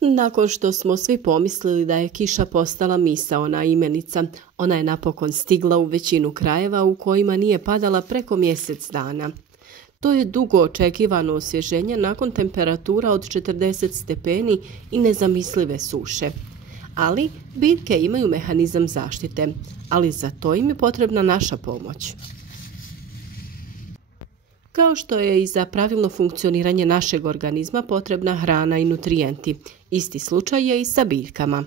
Nakon što smo svi pomislili da je kiša postala misaona imenica, ona je napokon stigla u većinu krajeva u kojima nije padala preko mjesec dana. To je dugo očekivano osvježenje nakon temperatura od 40 stepeni i nezamislive suše. Ali biljke imaju mehanizam zaštite, ali za to im je potrebna naša pomoć. Kao što je i za pravilno funkcioniranje našeg organizma potrebna hrana i nutrijenti, isti slučaj je i sa biljkama.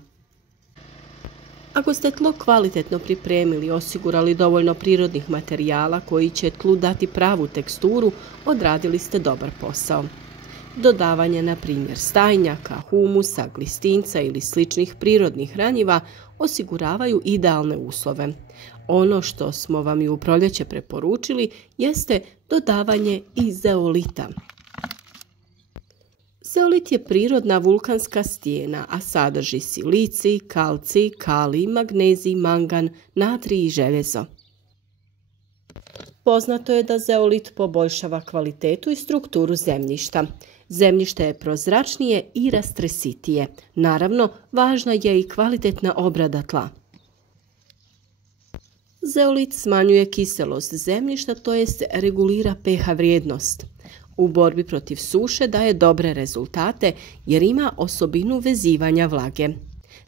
Ako ste tlo kvalitetno pripremili i osigurali dovoljno prirodnih materijala koji će tlu dati pravu teksturu, odradili ste dobar posao. Dodavanje, na primjer, stajnjaka, humusa, glistinca ili sličnih prirodnih hranjiva osiguravaju idealne uslove. Ono što smo vam i u proljeće preporučili jeste dodavanje i zeolita. Zeolit je prirodna vulkanska stijena, a sadrži silicij, kalcij, kalij, magnezij, mangan, natrij i željezo. Poznato je da zeolit poboljšava kvalitetu i strukturu zemljišta. Zemljište je prozračnije i rastresitije. Naravno, važna je i kvalitetna obrada tla. Zeolit smanjuje kiselost zemljišta, to jest regulira pH vrijednost. U borbi protiv suše daje dobre rezultate jer ima osobinu vezivanja vlage.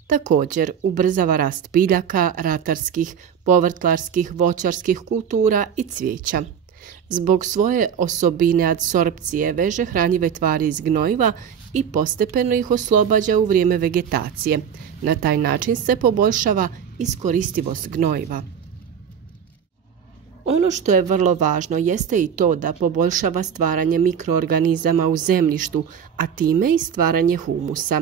Također ubrzava rast biljaka, ratarskih, povrtlarskih, voćarskih kultura i cvijeća. Zbog svoje osobine apsorpcije veže hranjive tvari iz gnojiva i postepeno ih oslobađa u vrijeme vegetacije. Na taj način se poboljšava iskoristivost gnojiva. Ono što je vrlo važno jeste i to da poboljšava stvaranje mikroorganizama u zemljištu, a time i stvaranje humusa.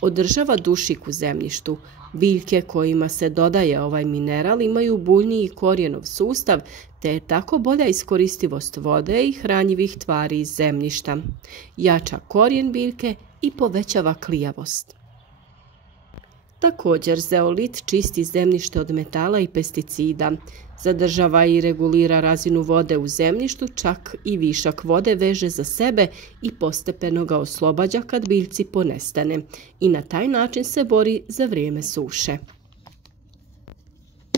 Održava dušik u zemljištu. Biljke kojima se dodaje ovaj mineral imaju buljniji korijenov sustav, te je tako bolja iskoristivost vode i hranjivih tvari iz zemljišta. Jača korijen biljke i povećava klijavost. Također, zeolit čisti zemljište od metala i pesticida. Zadržava i regulira razinu vode u zemljištu, čak i višak vode veže za sebe i postepeno ga oslobađa kad biljci ponestane. I na taj način se bori za vrijeme suše.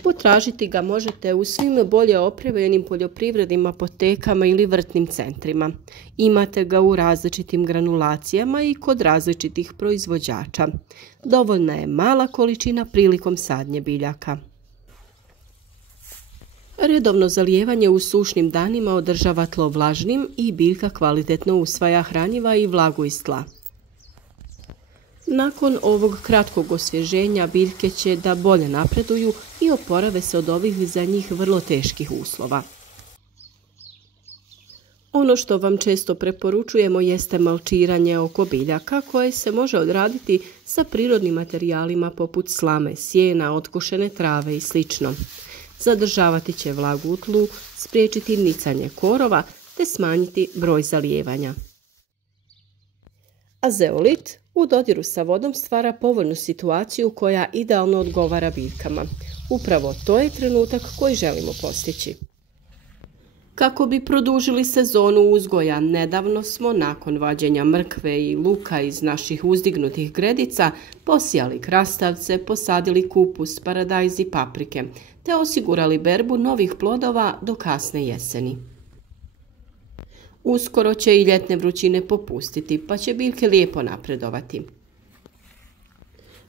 Potražiti ga možete u svim bolje opremljenim poljoprivrednim apotekama ili vrtnim centrima. Imate ga u različitim granulacijama i kod različitih proizvođača. Dovoljna je mala količina prilikom sadnje biljaka. Redovno zalijevanje u sušnim danima održava tlo vlažnim i biljka kvalitetno usvaja hranjiva i vlagu iz tla. Nakon ovog kratkog osvježenja biljke će da bolje napreduju i oporave se od ovih za njih vrlo teških uslova. Ono što vam često preporučujemo jeste malčiranje oko biljaka koje se može odraditi sa prirodnim materijalima poput slame, sjena, otkošene trave i sl. Zadržavati će vlagu u tlu, spriječiti nicanje korova te smanjiti broj zalijevanja. A zeolit u dodiru sa vodom stvara povoljnu situaciju koja idealno odgovara biljkama. Upravo to je trenutak koji želimo postići. Kako bi produžili sezonu uzgoja, nedavno smo nakon vađenja mrkve i luka iz naših uzdignutih gredica posijali krastavce, posadili kupus, paradajz i paprike, te osigurali berbu novih plodova do kasne jeseni. Uskoro će i ljetne vrućine popustiti, pa će biljke lijepo napredovati.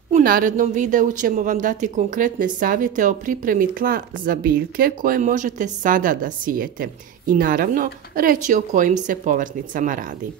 U narednom videu ćemo vam dati konkretne savjete o pripremi tla za biljke koje možete sada da sijete i naravno reći o kojim se povrtnicama radi.